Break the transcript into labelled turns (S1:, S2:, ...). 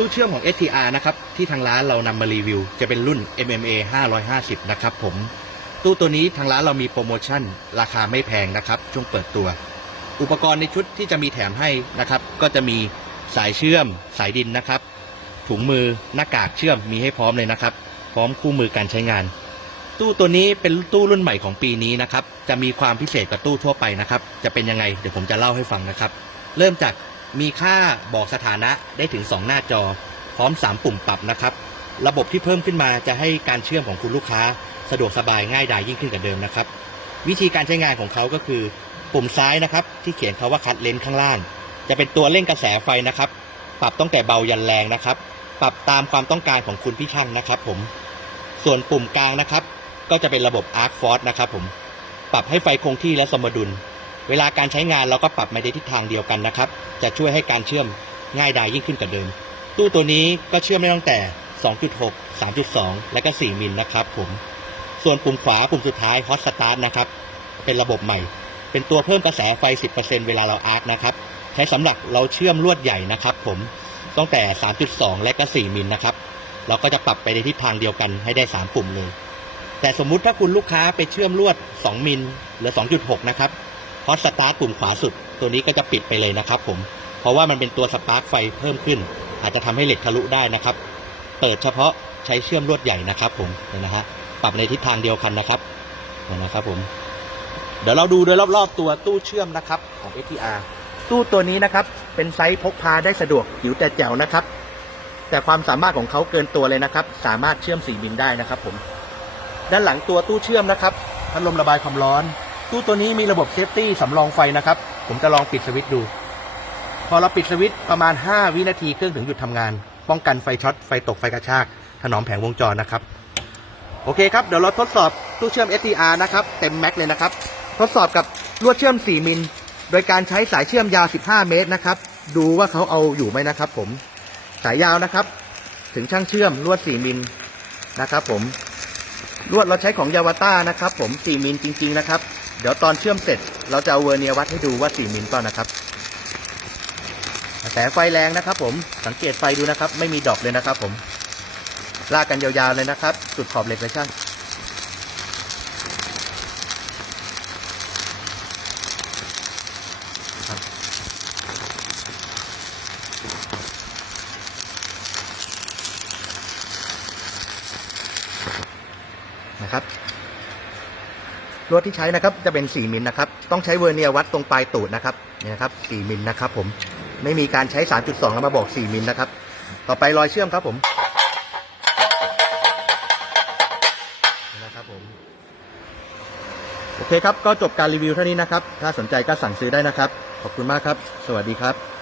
S1: ตู้เชื่อมของ STR นะครับที่ทางร้านเรานำมารีวิว จะเป็นรุ่น MMA 550 นะครับผม ตู้ตัวนี้ทางร้านเรามีโปรโมชั่น ราคาไม่แพงนะครับช่วงเปิดตัว อุปกรณ์ในชุดที่จะมีแถมให้นะครับ ก็จะมีสายเชื่อม สายดินนะครับ ถุงมือหน้ากากเชื่อมมีให้พร้อมเลยนะครับ พร้อมคู่มือการใช้งาน ตู้ตัวนี้เป็นตู้รุ่นใหม่ของปีนี้นะครับจะมีความพิเศษกว่าตู้ทั่วไปนะครับ จะเป็นยังไงเดี๋ยวผมจะเล่าให้ฟังนะครับ เริ่มจาก มีค่าบอกสถานะได้ถึง 2 หน้าจอ พร้อม 3 ปุ่มปรับนะครับ ระบบที่เพิ่มขึ้นมาจะให้การเชื่อมของคุณลูกค้า สะดวกสบายง่ายดายยิ่งขึ้นกว่าเดิมนะครับ วิธีการใช้งานของเขาก็คือ ปุ่มซ้ายนะครับ ที่เขียนคาว่าคัดเลนข้างล่าง จะเป็นตัวเร่งกระแสไฟนะครับ ปรับตั้งแต่เบายันแรงนะครับ ปรับตามความต้องการของคุณพี่ช่างนะครับ ผม ส่วนปุ่มกลางนะครับ ก็จะเป็นระบบ Arc Force นะครับ ผม ปรับให้ไฟคงที่และสมดุล เวลาการใช้งานเราก็ปรับมาในทิศทางเดียวกันนะครับ จะช่วยให้การเชื่อมง่ายดายยิ่งขึ้นกว่าเดิม ตู้ตัวนี้ก็เชื่อมได้ตั้งแต่ 2.6 3.2 และก็ 4 มิลนะครับผม ส่วนปุ่มขวาปุ่มสุดท้าย Hot Start นะครับ เป็นระบบใหม่ เป็นตัวเพิ่มกระแสไฟ 10%เวลาเราอาร์คนะครับ ใช้สำหรับเราเชื่อมลวดใหญ่นะครับผมตั้งแต่ 3.2 และก็ 4 มิลนะครับ เราก็จะปรับไปในทิศทางเดียวกันให้ได้ 3 ปุ่มเลย แต่สมมุติถ้าคุณลูกค้าไปเชื่อมลวด 2 มิลหรือ 2.6 นะครับ ฮอตสตาร์ทปุ่มขวาสุด ตัวนี้ก็จะปิดไปเลยนะครับผมเพราะว่ามันเป็นตัวสปาร์กไฟเพิ่มขึ้น อาจจะทำให้เหล็กทะลุได้นะครับ เปิดเฉพาะใช้เชื่อมลวดใหญ่นะครับ ผมเนี่ยนะฮะปรับในทิศทางเดียวกันนะครับเนี่ยนะครับผมเดี๋ยวเราดูโดยรอบๆตัวตู้เชื่อมนะครับของ STR ตู้ตัวนี้นะครับ เป็นไซส์พกพาได้สะดวกหิวแต่แจ๋วนะครับ แต่ความสามารถของเขาเกินตัวเลยนะครับ สามารถเชื่อม4มิลได้นะครับ ผม ด้านหลังตัวตู้เชื่อมนะครับพัดลมระบายความร้อน ตู้ตัวนี้มีระบบเซฟตี้สำรองไฟนะครับ ผมจะลองปิดสวิตช์ดู พอเราปิดสวิตช์ประมาณ 5 วินาทีเครื่องถึงหยุดทำงาน ป้องกันไฟช็อต ไฟตกไฟกระชาก ถนอมแผงวงจรนะครับ โอเคครับ เดี๋ยวเราทดสอบตู้เชื่อม STR นะครับ เต็มแม็กเลยนะครับ ทดสอบกับลวดเชื่อม 4 มิล โดยการใช้สายเชื่อมยาว 15 เมตรนะครับ ดูว่าเขาเอาอยู่ไหมนะครับ ผม สายยาวนะครับ ถึงช่างเชื่อมลวด 4 มิลนะครับ ผม ลวดเราใช้ของยาวาต้านะครับ ผม 4 มิลจริง ๆ นะครับ เดี๋ยวตอนเชื่อมเสร็จ เราจะเอาเวอร์เนียวัดให้ดูว่า4มิลเปล่านะครับกระแสไฟแรงนะครับ ผมสังเกตไฟดูนะครับ ไม่มีดอปเลยนะครับ ผมลากกันยาวๆเลยนะครับ สุดขอบเหล็กเลยช่างนะครับ ลวดที่ใช้นะครับจะเป็น 4 มิลนะครับ ต้องใช้เวอร์เนียร์วัดตรงปลายตูดนะครับเนี่ยนะครับ 4 มิลนะครับผม ไม่มีการใช้ 3.2 แล้วมาบอก 4 มิลนะครับ ต่อไปรอยเชื่อมครับผมนะครับผม โอเคครับ ก็จบการรีวิวเท่านี้นะครับ ถ้าสนใจก็สั่งซื้อได้นะครับ ขอบคุณมากครับ สวัสดีครับ